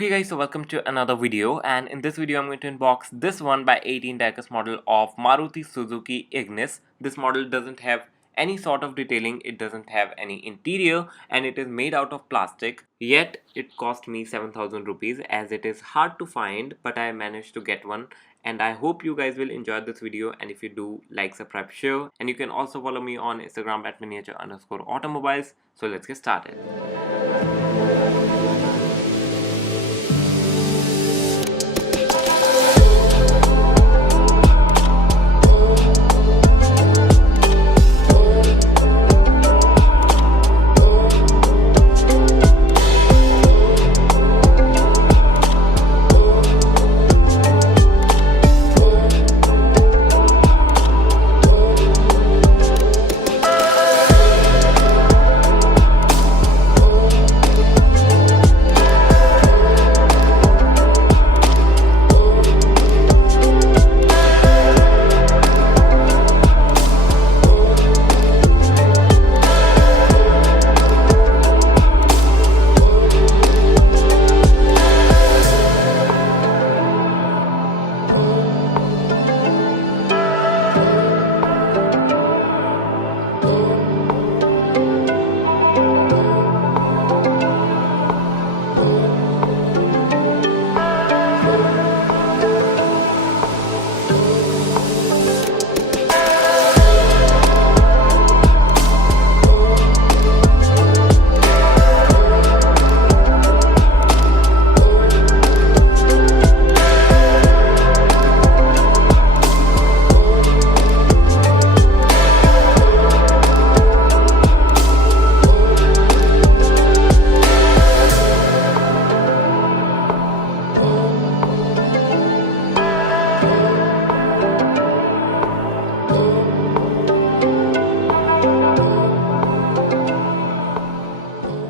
Okay guys, so welcome to another video, and in this video I'm going to unbox this 1/18 diecast model of Maruti Suzuki Ignis. This model doesn't have any sort of detailing, it doesn't have any interior, and it is made out of plastic. Yet it cost me 7,000 rupees as it is hard to find, but I managed to get one. And I hope you guys will enjoy this video, and if you do, like, subscribe, share, and you can also follow me on Instagram at miniature_automobiles. So let's get started.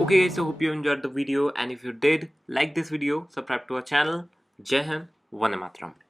Okay guys, so hope you enjoyed the video, and if you did, like this video, subscribe to our channel. Jai Hind, Vande Mataram.